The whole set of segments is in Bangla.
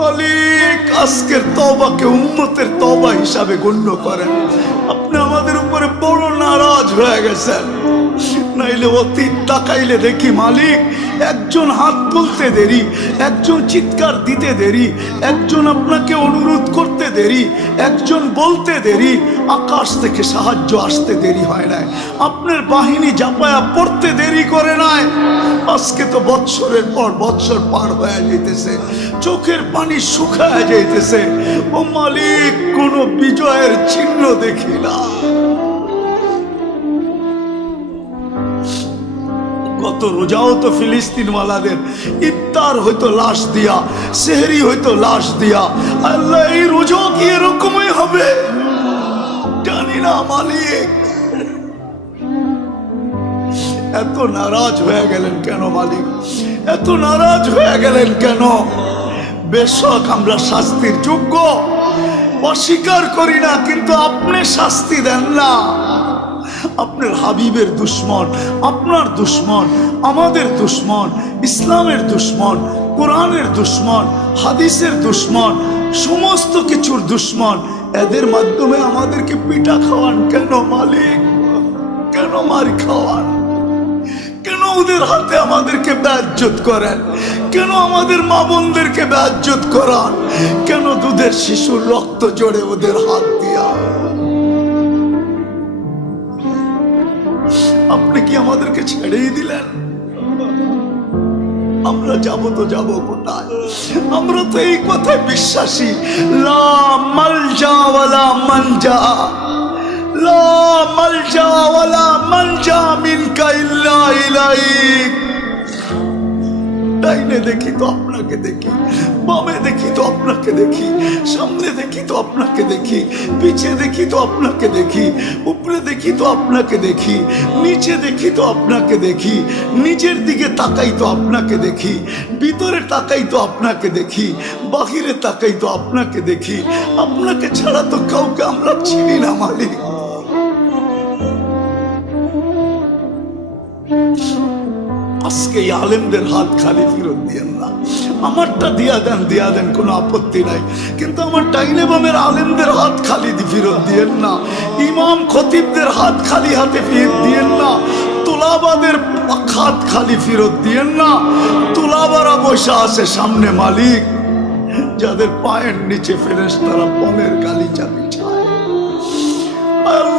মালিক, আজকের তবাকে উম্মতের তবা হিসাবে গণ্য করেন। আপনি আমাদের উপরে বড় নারাজ হয়ে গেছেন। নাইলে অতীত তাকাইলে দেখি মালিক একজন হাত তুলতে দেরি, একজন চিৎকার দিতে দেরি, একজন আপনাকে অনুরোধ করতে দেরি, একজন বলতে দেরি, আকাশ থেকে সাহায্য আসতে দেরি হয় নাই। আপনার বাহিনী জাপায়া পড়তে দেরি করে নাই। আজকে তো বৎসরের পর বৎসর পার হয়ে যাইতেছে, চোখের পানি শুকায় যাইতেছে। ও মালিক, কোনো বিজয়ের চিহ্ন দেখি না। গত রোজাও তো ফিলিস্তিনওয়ালাদের। ইফতার হয়তো লাশ দিয়া, সেহরি হয়তো লাশ দিয়া। আল্লাহ, এই রোজাও কি এরকমই হবে? জানি না, মালিক। এত নারাজ হয়ে গেলেন কেন, মালিক? এত নারাজ হয়ে গেলেন কেন? বেশক আমরা শাস্তির যোগ্য। অস্বীকার করি না, কিন্তু আপনি শাস্তি দেন না। আপনার হাবিবের দুশ্মন, আপনার দুশ্মন, আমাদের দুশ্মন, ইসলামের দুশ্মন, কোরআনের দুশ্মন, হাদিসের দুশ্মন, সমস্ত কিছুর দুশ্মন, এদের মাধ্যমে আমাদেরকে পিঠা খাওয়ান। কেন মালিক? কেন মার খাওয়ান? কেন ওদের হাতে আমাদেরকে ব্যাজ্যত করেন? কেন আমাদের মা বোনদেরকে ব্যাজ্যত করান? কেন দুধের শিশুর রক্ত জড়ে ওদের হাত দিয়া? আপনি কি আমাদেরকে ছেড়েই দিলেন? আমরা যাব তো যাব কোথায়? আমরা তো এই কথায় বিশ্বাসী। লা মালজা ওয়ালা মানজা। লা মালজা ওয়ালা মানজা মিনকা ইল্লা ইলাইক। ডাইনে দেখি তো আপনাকে দেখি, বামে দেখি তো আপনাকে দেখি, সামনে দেখি তো আপনাকে দেখি, পিছে দেখি তো আপনাকে দেখি, উপরে দেখি তো আপনাকে দেখি, নিচে দেখি তো আপনাকে দেখি নিচের দিকে তাকাই তো আপনাকে দেখি, ভিতরে তাকাই তো আপনাকে দেখি, বাহিরে তাকাই তো আপনাকে দেখি। আপনাকে ছাড়া তো কাউকে আমরা চিনি না, মালিক। আজকে আলেমদের হাত খালি ফেরত দিয়েন না। আমারটা দিয়া দেন দিয়া দেন, কোনো আপত্তি নাই। কিন্তু আমার ডাইনে বামের আলেমদের হাত খালি ফেরত দিয়েন না। ইমাম খতিবদের হাত খালি হাতে ফেরত দিয়েন না। তোলাবাদের হাত খালি ফেরত দিয়েন না। তোলাবারা বসে আছে সামনে মালিক। যাদের পায়ের নিচে ফেরেস তারা পনেরো গালি চাপি।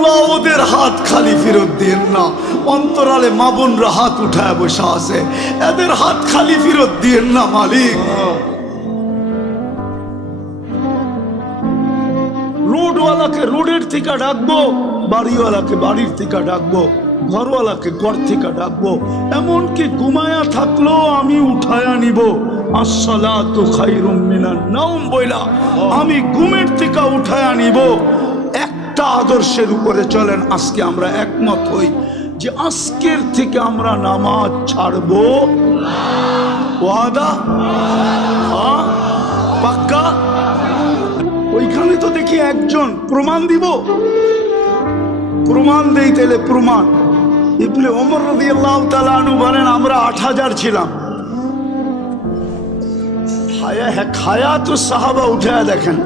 আল্লাহ ওদের হাত খালি ফেরত দিয়েন না। অন্তরালে মা বোনরা হাত উঠায় বসে আছে। এদের হাত খালি ফেরত দিয়েন না, মালিক। রোডওয়ালাকে রোডের থেকে ডাকবো, বাড়িওয়ালাকে বাড়ির থেকে ডাকবো, ঘরওয়ালাকে ঘর থেকে ডাকবো। এমনকি ঘুমায়া থাকলেও আমি উঠায়া নিব। আসসালাতু খাইরুম মিনান নাউম বইলা, আমি ঘুমের থেকে উঠায়া নিব। একটা আদর্শের উপরে চলেন, আজকে আমরা একমত হই যে আজকের থেকে আমরা নামাজ ছাড়বো। ওয়াদা? পাক্কা? ওইখানে তো দেখি একজন প্রমাণ দিব। প্রমাণ দেই তাহলে প্রমাণ। ইবনে ওমর রদি আল্লাহ তালু বলেন, আমরা আট হাজার ছিলাম। হায়া খায়া তো সাহাবা উঠায় দেখেন।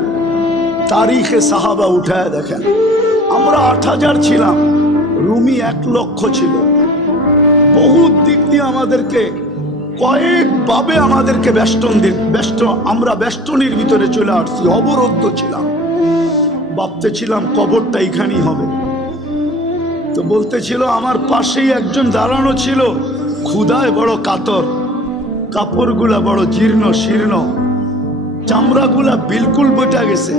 তারিখে সাহাবা উঠায় দেখেন। আমরা আট হাজার ছিলাম, রুমি এক লক্ষ ছিল। বহুত দিক দিয়ে আমাদেরকে কয়েকভাবে আমাদেরকে বেষ্টন দিন বেষ্ট আমরা বেষ্টনীর ভিতরে চলে আসছি, অবরুদ্ধ ছিলাম। ভাবতেছিলাম কবরটা এখানেই হবে। তো বলতেছিল, আমার পাশেই একজন দাঁড়ানো ছিল ক্ষুদায় বড় কাতর। কাপড়গুলা বড় জীর্ণ, শীর্ণ। চামড়াগুলা বিলকুল বটা গেছে।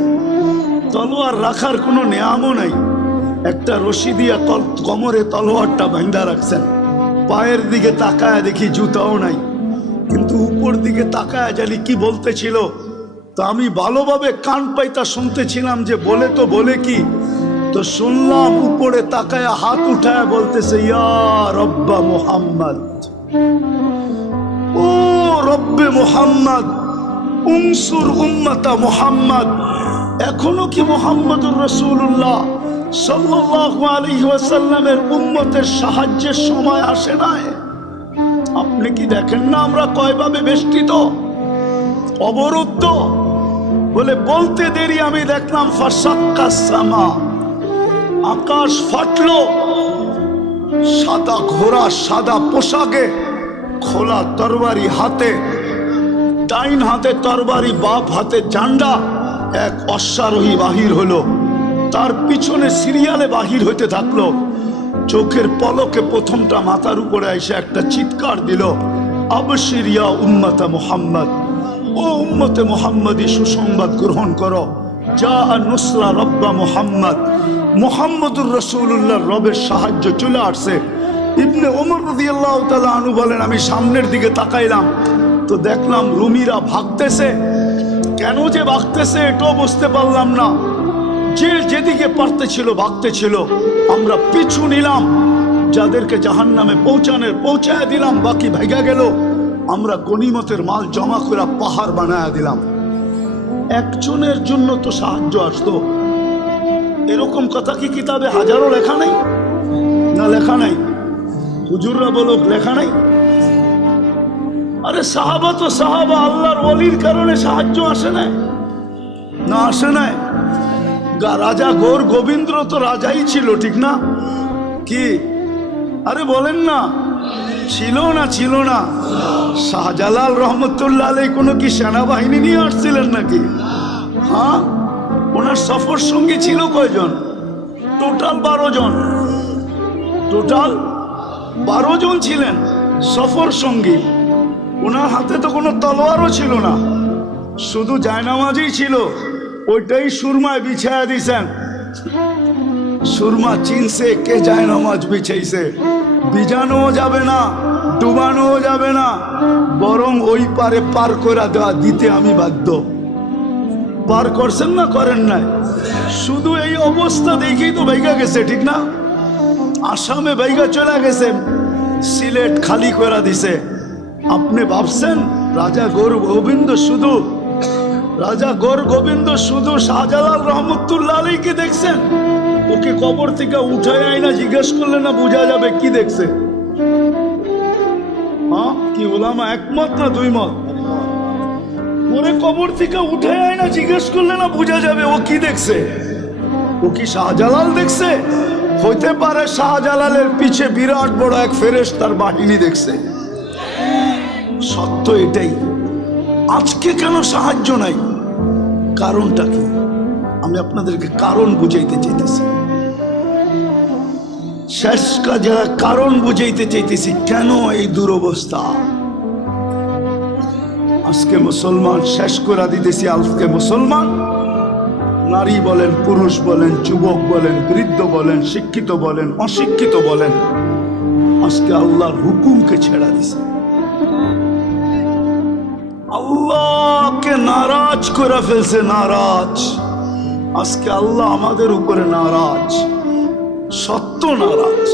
তলোয়ার রাখার কোনো নেয়ামও নাই। একটা রশি দিয়া তল কমরে তলোয়ারটা বান্ধা রাখছেন। পায়ের দিকে তাকায় দেখি জুতাও নাই। কিন্তু উপর দিকে তাকায় জানি কি বলতেছিল। তো আমি ভালোভাবে কান পাইতা শুনতেছিলাম যে বলে তো বলে কি। তো শুনলাম উপরে তাকায় হাত উঠায় বলতেছে, ইয়া রব্বা মোহাম্মদ। ও রব্বে মোহাম্মদ উমসুর উম্মাতা মোহাম্মদ। এখনও কি মোহাম্মদুর রসুল্লাহ সাল্লাল্লাহু আলাইহি ওয়াসাল্লামের উম্মতের সাহায্যের সময় আসে নাই? আপনি কি দেখেন না আমরা কয়ভাবে বেষ্টিত? অবরুদ্ধ? বলে বলতে দেরি, আমি দেখলাম ফাসাক্কা সামা আকাশ ফাটলো, সাদা ঘোড়া, সাদা পোশাকে খোলা তরবারি হাতে, ডাইন হাতে তরবারি বাপ হাতে জান্ডা এক অশ্বারোহী বাহির হলো। তার পিছনে সিরিয়ালে বাহির হইতে থাকল। চোখের পলকে প্রথমটা মাথার উপরে এসে একটা চিৎকার দিল, আবশিরিয়া উম্মতা মোহাম্মদ। ও উম্মতে মুহাম্মদী, সুসংবাদ গ্রহণ করো। যা নুসরা রব্বা মোহাম্মদ। মুহাম্মদুর রসুল্লাহ রবের সাহায্য চলে আসছে। ইবনে ওমর রদিয়াল্লাহ তালা আনু বলেন, আমি সামনের দিকে তাকাইলাম, তো দেখলাম রুমিরা ভাগতেছে কেন যে ভাগতেছে, এটাও বুঝতে পারলাম না। যে যেদিকে পারতে পারতেছিল, ভাগতেছিল। আমরা পিছু নিলাম। যাদেরকে জাহান নামে পৌঁছানোর পৌঁছায় দিলাম, বাকি ভেগা গেল। আমরা গনিমতের মাল জমা করে পাহাড় বানায় দিলাম। একজনের জন্য তো সাহায্য আসতো। এরকম কথা কি কিতাবে হাজারো লেখা নেই? না, লেখা নাই। হুজুররা বলুক, লেখা নাই। আরে সাহাবা তো সাহাবা, আল্লাহর অলির কারণে সাহায্য আসে না না আসে না রাজা গোর গোবিন্দ তো রাজাই ছিল, ঠিক না? কি? আরে বলেন না। ছিল না ছিল না। শাহজালাল রহমতুল্লাহ কোনো কি সেনাবাহিনী নিয়ে আসছিলেন নাকি? হ্যাঁ? ওনার সফর সঙ্গী ছিল কয়জন? টোটাল বারো জন। টোটাল বারো জন ছিলেন সফর সঙ্গী। ওনার হাতে তো কোনো তলোয়ারও ছিল না। শুধু জায়নামাজই ছিল। ওইটাই সুরমায় বিছায়া দিছেন। সুরমা চিনছে কে জায়নামাজ বিছাইছে। বিজানোও যাবে না, ডুবানোও যাবে না। বরং ওই পারে পার করা দেওয়া দিতে আমি বাধ্য। পার করছেন না, করেন নাই। শুধু এই অবস্থা দেখেই তো বাইগা গেছে, ঠিক না? আসামে বাইগা চলে গেছে সিলেট খালি করে দিছে। আপনি ভাবছেন, রাজা গৌর গোবিন্দ শুধু, রাজা গৌর গোবিন্দ শুধু শাহজালাল রহমতুল্লাহ আলীকে দেখছেন? ওকে কবর থেকে উঠায় আইনা জিজ্ঞেস করলে না বোঝা যাবে কি দেখছে? হ্যাঁ কি ওলামা, একমত না দুই মত? ওরে কবর থেকে উঠে আয় না জিজ্ঞেস করলে না বোঝা যাবে ও কি দেখছে? ও কি শাহজালাল দেখছে? হইতে পারে শাহজালালের পিছে বিরাট বড় এক ফেরেশ তার বাহিনী দেখছে। সত্য এটাই। আজকে কেন সাহায্য নাই? কারণটা কি? আমি আপনাদেরকে কারণ বুঝাইতে চাইতেছি। শেষ কাজে কারণ বুঝাইতে চাইতেছি, কেন এই দুরবস্থা? আজকে মুসলমান শেষ করে দিতেছি, আজকে মুসলমান। নারী বলেন, পুরুষ বলেন, যুবক বলেন, বৃদ্ধ বলেন, শিক্ষিত বলেন, অশিক্ষিত বলেন। আজকে আল্লাহর হুকুমকে ছেড়া দিছে। আল্লাহকে নারাজ করে ফেলছে, নারাজ। আজকে আল্লাহ আমাদের উপরে নারাজ। সত্য নারাজ।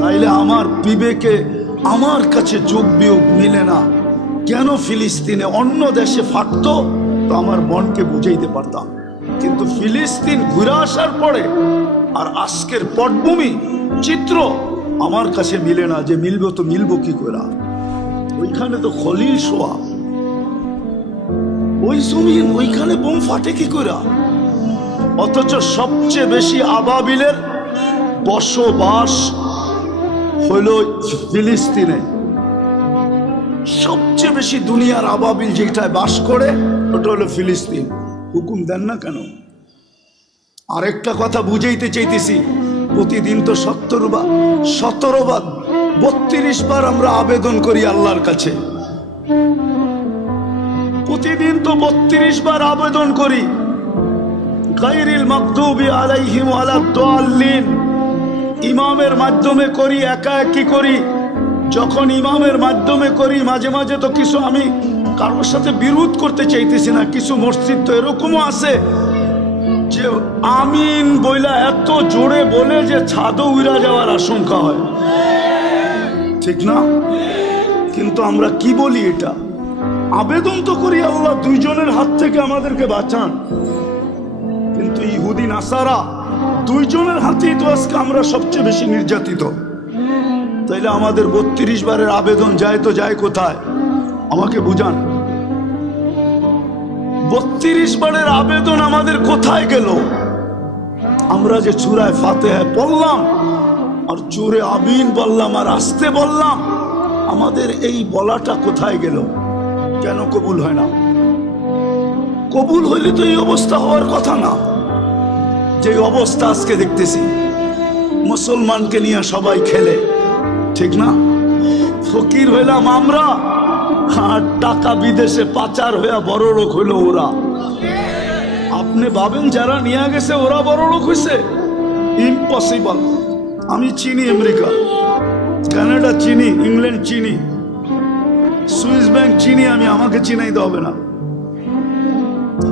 তাইলে আমার বিবেকে আমার কাছে যোগ বিয়োগ মিলে না। কেন ফিলিস্তিনে অন্য দেশে ফাটতো? তো আমার মনকে বুঝাইতে পারতাম। কিন্তু ফিলিস্তিন ঘুরে আসার পরে আর আজকের পটভূমি, চিত্র আমার কাছে মিলে না যে মিলবো তো মিলবো কি করে? ওইখানে তো খলিল শোয়া ওই জমিন ওইখানে বোম ফাটে কি করে অথচ সবচেয়ে বেশি আবাবিলের বসবাস হইল ফিলিস্তিনে। সবচেয়ে বেশি দুনিয়ার আবাবিল যেটায় বাস করে, ওটা হলো ফিলিস্তিন। হুকুম দেন না কেন? আরেকটা কথা বুঝাইতে চাইতেছি, প্রতিদিন তো সত্তর বার সতেরো বার বত্রিশ বার আমরা আবেদন করি আল্লাহর কাছে। প্রতিদিন তো বত্রিশ বার আবেদন করি। গাইরিল মাকদুবি আলাইহিম আলা দাল্লিন ইমামের মাধ্যমে করি, একা একই করি। যখন ইমামের মাধ্যমে করি, মাঝে মাঝে তো কিছু আমি কারোর সাথে বিরোধ করতে চাইতেছি না, কিছু মসজিদ তো এরকমও আছে যে আমিন বইলা এত জোরে বলে যে ছাদও উড়া যাওয়ার আশঙ্কা হয়। ঠিক না? কিন্তু আমরা কি বলি এটা? আবেদন তো করি আল্লাহ, দুইজনের হাত থেকে আমাদেরকে বাঁচান। কিন্তু ইহুদি, নাসারা, দুইজনের হাতেই তো আজকে আমরা সবচেয়ে বেশি নির্যাতিত। তাইলে আমাদের বত্রিশ বারের আবেদন যায় তো যায় কোথায়? আমাকে বুঝান। বত্রিশ বারের আবেদন আমাদের কোথায় গেল? আমরা যে চূড়ায় ফাতে বললাম আর চোরে আমিন বললাম, আর আসতে বললাম, আমাদের এই বলাটা কোথায় গেল? কেন কবুল হয় না। কবুল হইলে তো এই অবস্থা হওয়ার কথা না। যে অবস্থা আজকে দেখতেছি, মুসলমানকে নিয়ে সবাই খেলে, ঠিক না? ফকির হইলাম আমরা, আর টাকা বিদেশে পাচার হইয়া বড় লোক হইল ওরা। আপনি ভাবেন যারা নিয়ে গেছে, ওরা বড় লোক হয়েছে ইম্পসিবল আমি চিনি আমেরিকা। কানাডা চিনি, ইংল্যান্ড চিনি। সুইস ব্যাংক চিনি আমি, আমাকে চিনাইতে হবে না।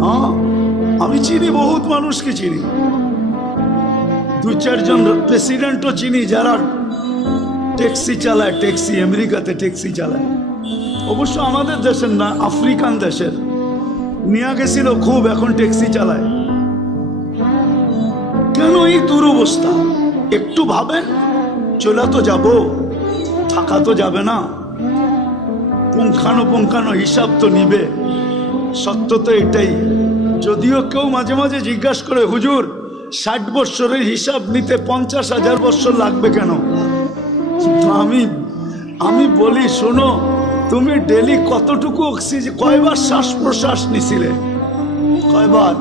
হ্যাঁ আমি চিনি, বহুত মানুষকে চিনি। দু চারজন প্রেসিডেন্টও চিনি, যারা ট্যাক্সি চালায়, ট্যাক্সি, আমেরিকাতে ট্যাক্সি চালায়। অবশ্য আমাদের দেশের না, আফ্রিকান দেশের। নিয়ে গেছিল খুব, এখন ট্যাক্সি চালায়। কেন এই দুরবস্থা? একটু ভাবেন, চলে তো যাব, থাকা তো যাবে না। পুঙ্খানো পুঙ্খানো হিসাব তো নিবে। সত্য তো এটাই। যদিও কেউ মাঝে মাঝে জিজ্ঞাসা করে, হুজুর, ষাট বৎসরের হিসাব নিতে পঞ্চাশ হাজার বৎসর লাগবে কেন? আমি আমি বলি, শোনো, তুমি ডেলি কতটুকু অক্সিজেন, কয়বার শ্বাস প্রশ্বাস নিছিলে? কয়বার?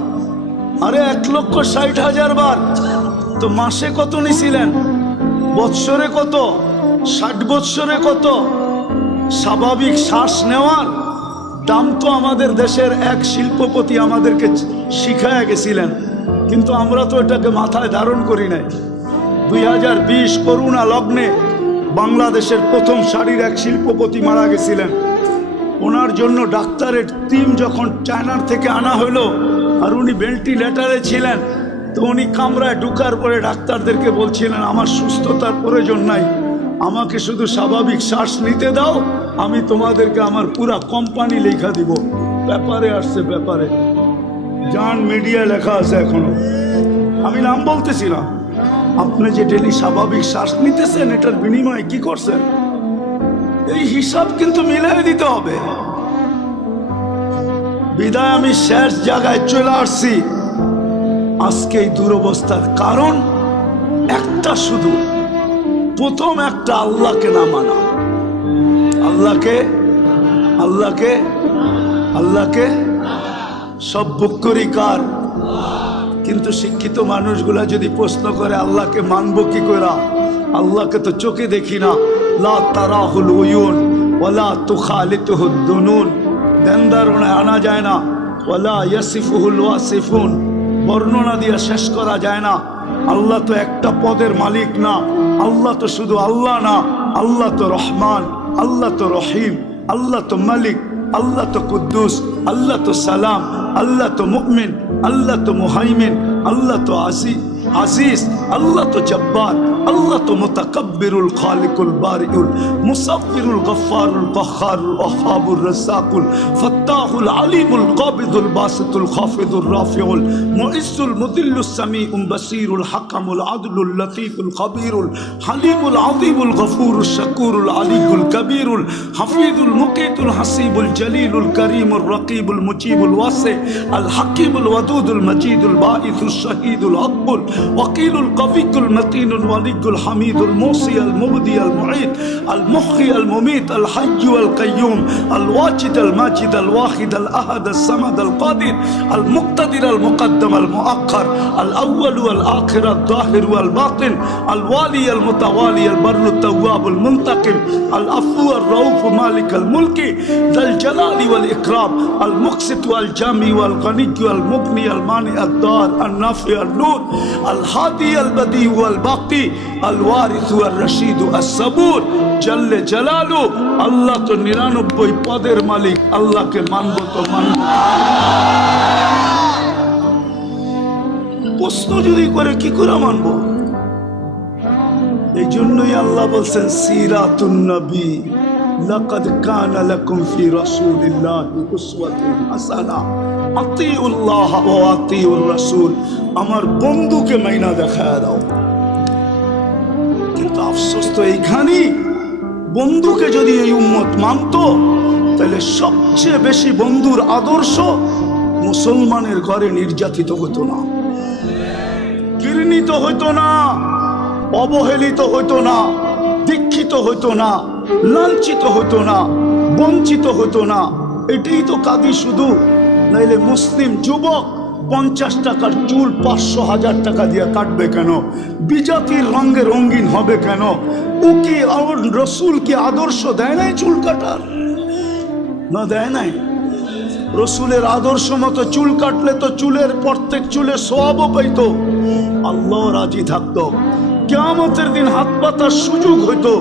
আরে, এক লক্ষ ষাট হাজার বার। তো মাসে কত নিছিলেন? বৎসরে কত? ষাট বৎসরে কত? স্বাভাবিক শ্বাস নেওয়ার দাম তো আমাদের দেশের এক শিল্পপতি আমাদেরকে শিখায় গেছিলেন। কিন্তু আমরা তো এটাকে মাথায় ধারণ করি নাই। দুই হাজার বিশ করুণা লগ্নে বাংলাদেশের প্রথম শাড়ির এক শিল্পপতি মারা গেছিলেন। ওনার জন্য ডাক্তারের টিম যখন চায়নার থেকে আনা হলো আর উনি ভেন্টিলেটারে ছিলেন, তো উনি কামরায় ঢুকার পরে ডাক্তারদেরকে বলছিলেন, আমার সুস্থতার প্রয়োজন নাই। আমাকে শুধু স্বাভাবিক শ্বাস নিতে দাও, আমি তোমাদেরকে আমার পুরা কোম্পানি লেখা দিব। ব্যাপারে আসছে ব্যাপারে। জান মিডিয়া লেখা আছে এখনও। আমি নাম বলতেছি না। আপনি যে ডেলি স্বাভাবিক শ্বাস নিতেছেন, এটার বিনিময়ে কি করছেন? এই হিসাব কিন্তু মিলাই দিতে হবে। বিদায়, আমি শেষ জায়গায় চলে আসছি। আজকে এই দুরবস্থার কারণ একটা শুধু। প্রথম একটা আল্লাহকে না মানা। আল্লাহকে আল্লাহকে আল্লাহকে সব বুক করি কিন্তু শিক্ষিত মানুষগুলা যদি প্রশ্ন করে, আল্লাহকে মানবো কি করা আল্লাহকে তো চোখে দেখি না। লা তারাহুল উয়ুন ওয়ালা তুখালিতুহুদ দুনুন। ধ্যান ধারণায় আনা যায় না। ওয়ালা ইয়াসিফুহুল ওয়াসিফুন। বর্ণনা দিয়ে শেষ করা যায় না। আল্লাহ তো একটা পদের মালিক না। আল্লাহ তো শুধু আল্লাহ না আল্লাহ তো রহমান আল্লাহ তো রহিম আল্লাহ তো মালিক আল্লাহ তো কুদ্দুস আল্লাহ তো সালাম আল্লাহ তো মুকমিন আল্লাহ তো মুহাইমিন আল্লাহ তো আসি আজিজ আল্লাহ তো জব্বার الله تو متكبر الخالق البارئ المصفر الغفار البخار الأخاب الرزاق الفتاح العليم القابض الباسط الخافض الرافع المعز المذل السميع البصير الحكم العدل اللطيف الخبير الحليم العظيم الغفور الشكور العلي الكبير الحفيظ المقيت الحسيب الجليل الكريم الرقيب المجيب الواسع الحكيم الودود المجيد الباعث الشهيد الحق الوكيل القوي المتين الولي الولي الحميد الموصي المبدي المعيد المحيي المميت الحي والقيوم الواجد الماجد الواحد الأحد الصمد القادر المقتدر المقدم المؤخر الأول والآخر الظاهر والباطن الوالي المتوالي البر التواب المنتقم العفو الرؤوف مالك الملك ذا الجلال والإكرام المقسط والجامي والغني والمغني المانع الدار النافع النور الهادي البديع والباقي নিরানব্বই পদের মালিক, আল্লাহকে মানব তো মানব। প্রশ্ন যদি করে, কি করে মানব? এই জন্যই আল্লাহ বলছেন, সিরাতুন আমার বন্ধুকে মাইনা দেখা দাও। কিন্তু আফসোস তো এইখানেই। বন্ধুকে যদি এই উম্মত মানত, তাহলে সবচেয়ে বেশি বন্ধুর আদর্শ মুসলমানের ঘরে নির্যাতিত হতো না। ঘৃণিত হইতো না, অবহেলিত হইতো না, দীক্ষিত হইতো না, লাঞ্ছিত হতো না, বঞ্চিত হতো না। এটাই তো কাঁদি শুধু। নাইলে মুসলিম যুবক পঞ্চাশ টাকার চুল পাঁচশো হাজার টাকা দিয়ে কাটবে কেন? বিজাতির রঙে রঙিন হবে কেন? ও কি আমার রসুল কি আদর্শ দেয় নাই চুল কাটার? না, দেয় নাই। রসুলের আদর্শ মতো চুল কাটলে তো চুলের প্রত্যেক চুলে সোয়াবও পাইতো। আল্লাহ রাজি থাকতো। কেয়ামতের দিন হাত পাতার সুযোগ হইতো।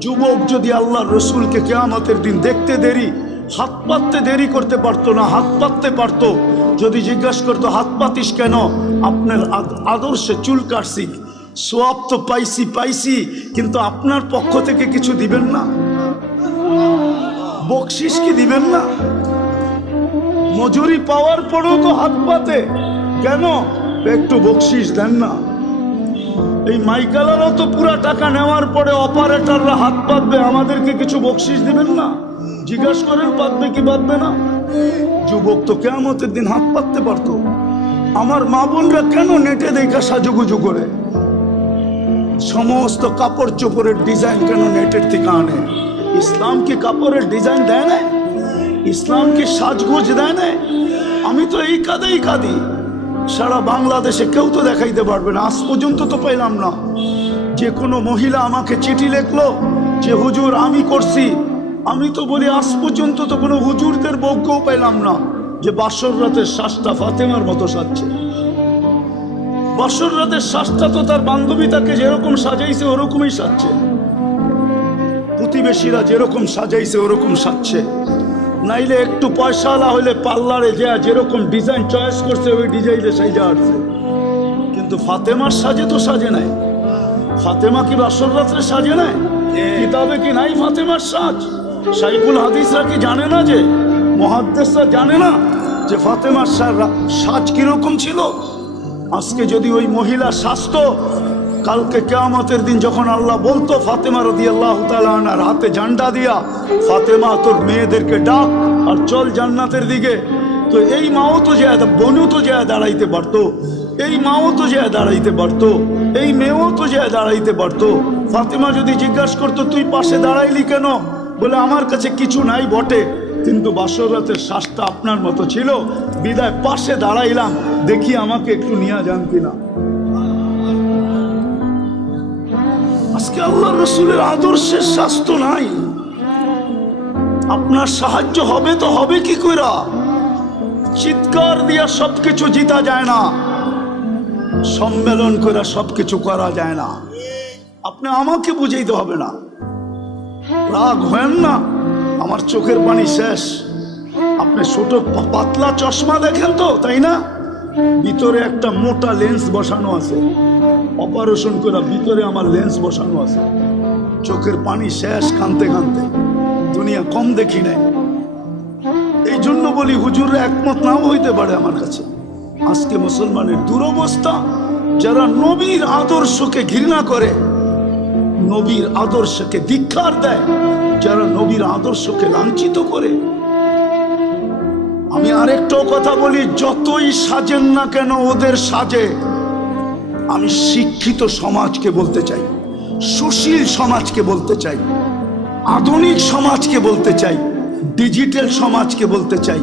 যুবক যদি আল্লাহ রসুলকে কেয়ামতের দিন দেখতে দেরি হাত পাততে দেরি করতে পারতো না, হাত পাততে পারতো। যদি জিজ্ঞাসা করতো, হাত পাতিস কেন? আপনার আদর্শে চুল কাটছি, সোয়াব তো পাইছি পাইছি, কিন্তু আপনার পক্ষ থেকে কিছু দিবেন না। বকশিস কি দিবেন না? মজুরি পাওয়ার পরেও তো হাত পাতে। কেন? একটু বকশিস দেন না। এই মাইকালারও তো পুরা টাকা নেওয়ার পরে অপারেটররা হাত পাতবে, আমাদেরকে কিছু বকশিস দিবেন না। জিজ্ঞাসা করেন পাতবে কি পাতবে না? যুবক তো কেমতের দিন হাত পাততে পারতো। আমার মা বোনরা কেন নেটে দেখা সাজুগুজু করে? সমস্ত কাপড় চোপড়ের ডিজাইন কেন নেটের থেকে আনে? ইসলাম কি কাপড়ের ডিজাইন দেয় না ইসলাম কি সাজগোজ দেয় না আমি তো এই কাঁদেই কাঁদি সারা বাংলাদেশে কেউ তো দেখাইতে পারবে না। আজ পর্যন্ত তো পাইলাম না। যে কোনো মহিলা আমাকে চিঠি লিখলো যে, হুজুর, আমি করছি। আমি তো বলি আজ পর্যন্ত তো কোনো হুজুরদের বজ্ঞও পাইলাম না যে বাসর রাতের শ্বাসটা ফাতেমার মতো সাজছে। বছর রাতের শ্বাসটা তো তার বান্ধবী তাকে যেরকম সাজাইছে ওরকমই সাজছে। প্রতিবেশীরা যেরকম সাজাইছে ওরকম সাজছে। নাইলে একটু পয়সাওয়ালা হলে পার্লারে যা যেরকম ডিজাইন চয়েস করছে ওই ডিজাইনে সাইজা আসছে। কিন্তু ফাতেমার সাজে তো সাজে নাই। ফাতেমা কি বাসর রাত্রে সাজে নাই? কিতাবে কি নাই ফাতেমার সাজ? সাইকুল হাদিসরা কি জানে না যে মহাদ্দেশরা জানে না যে ফাতেমার সাজ কীরকম ছিল? আজকে যদি ওই মহিলা স্বাস্থ্য, কালকে কেয়ামতের দিন যখন আল্লাহ বলতো, ফাতেমা রদি আল্লাহ তালার হাতে জান্ডা দিয়া, ফাতেমা তোর মেয়েদেরকে ডাক আর চল জান্নাতের দিকে। তো এই মাও তো যে বনু তো যে দাঁড়াইতে পারতো, এই মাও তো যে দাঁড়াইতে পারতো, এই মেয়েও তো যে দাঁড়াইতে পারতো। ফাতেমা যদি জিজ্ঞাসা করতো, তুই পাশে দাঁড়াইলি কেন? বলে, আমার কাছে কিছু নাই বটে। কিন্তু বাসর রাতের শ্বাসটা আপনার মতো ছিল। বিদায় পাশে দাঁড়াইলাম, দেখি আমাকে একটু নিয়ে যান কিনা। আজকে আল্লাহ রসুলের আদর্শের স্বাস্থ্য নাই। আপনার সাহায্য হবে তো হবে কি কইরা? চিৎকার দিয়া সবকিছু জিতা যায় না। সম্মেলন করে সবকিছু করা যায় না। আপনি আমাকে বুঝাইতে হবে না। রাগ হেন না। আমার চোখের পানি শেষ। আপনি ছোট পাতলা চশমা দেখেন তো, তাই না? ভিতরে একটা মোটা লেন্স বসানো আছে। অপারেশন করে ভিতরে আমার লেন্স বসানো আছে। চোখের পানি শেষ কানতে কানতে দুনিয়া কম দেখি নাই। এই জন্য বলি হুজুর, একমত নাও হইতে পারে আমার কাছে। আজকে মুসলমানের দুরবস্থা, যারা নবীর আদর্শকে ঘৃণা করে নবীর আদর্শকে ধিক্ষার দেয়, যারা নবীর আদর্শকে লাঞ্ছিত করে। আমি আরেকটাও কথা বলি, যতই সাজেন না কেন ওদের সাজে। আমি শিক্ষিত সমাজকে বলতে চাই, সুশীল সমাজকে বলতে চাই, আধুনিক সমাজকে বলতে চাই, ডিজিটাল সমাজকে বলতে চাই।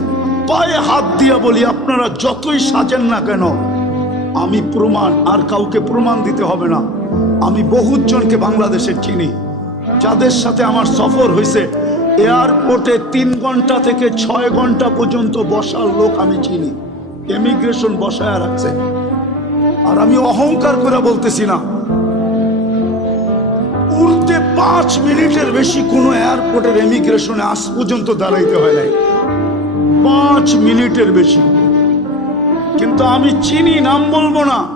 পায়ে হাত দিয়ে বলি, আপনারা যতই সাজেন না কেন, আমি প্রমাণ, আর কাউকে প্রমাণ দিতে হবে না। আমি বহুত জনকে চিনি, যাদের সাথে আমার সফর হয়েছে। এয়ারপোর্টে তিন ঘণ্টা থেকে ছয় ঘণ্টা পর্যন্ত বসার লোক আমি চিনি ইমিগ্রেশন বসায় রাখছে। আর আমি অহংকার করে বলতেছি না উড়তে পাঁচ মিনিটের বেশি কোনো এয়ারপোর্টের ইমিগ্রেশনে আজ পর্যন্ত দাঁড়াইতে হয় নাই। পাঁচ মিনিটের বেশি। কিন্তু আমি চিনি, নাম বলব না।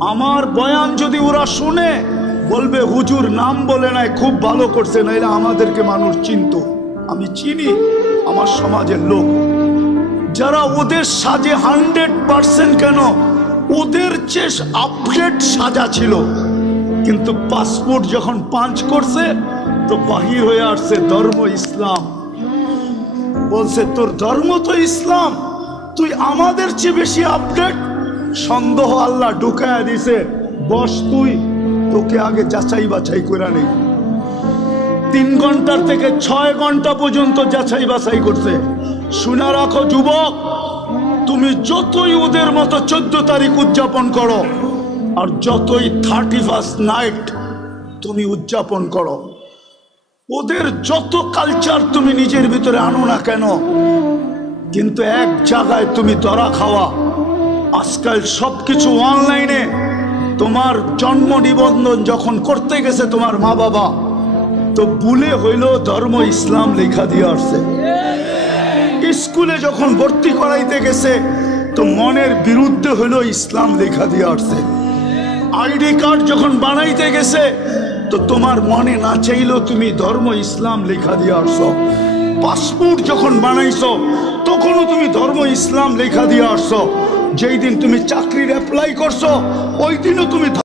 আমার বয়ান যদি ওরা শুনে, বলবে, হুজুর নাম বলে নাই, খুব ভালো করছে, নাইলে আমাদেরকে মানুষ চিনত। আমি চিনি, আমার সমাজের লোক। যারা ওদের সাজে হান্ড্রেড পার্সেন্ট কেন, ওদের চেয়ে আপডেট সাজা ছিল। কিন্তু পাসপোর্ট যখন পাঞ্চ করছে, তো বাহির হয়ে আসছে ধর্ম ইসলাম। বলছে, তোর ধর্ম তো ইসলাম, তুই আমাদের চেয়ে বেশি আপডেট সন্দেহ আল্লাহ ঢুকায় দিছে, বস তুই, তোকে আগে যাচাই বাছাই করে নেই তিন ঘণ্টার থেকে ছয় ঘণ্টা পর্যন্ত যাচাই বাছাই করছে। শুনে রাখো যুবক, তুমি যতই ওদের মতো চোদ্দ তারিখ উদযাপন করো, আর যতই থার্টি ফার্স্ট নাইট তুমি উদযাপন করো, ওদের যত কালচার তুমি নিজের ভিতরে আনো না কেন, কিন্তু এক জায়গায় তুমি ধরা খাওয়া। আজকাল সব কিছু অনলাইনে। তোমার জন্ম নিবন্ধন যখন করতে গেছে তোমার মা বাবা, তো ভুলে হইল ধর্ম ইসলাম লেখা দিয়ে আসছে। স্কুলে যখন ভর্তি করাইতে গেছে, তো মনের বিরুদ্ধে হইল ইসলাম লেখা দিয়ে আসছে। আইডি কার্ড যখন বানাইতে গেছে, তো তোমার মনে না চাইলেও তুমি ধর্ম ইসলাম লেখা দিয়ে আসছো। পাসপোর্ট যখন বানাইছো, তখনও তুমি ধর্ম ইসলাম লেখা দিয়ে আসছো। যেই দিন তুমি চাকরির অ্যাপ্লাই করছ ওই দিনও তুমি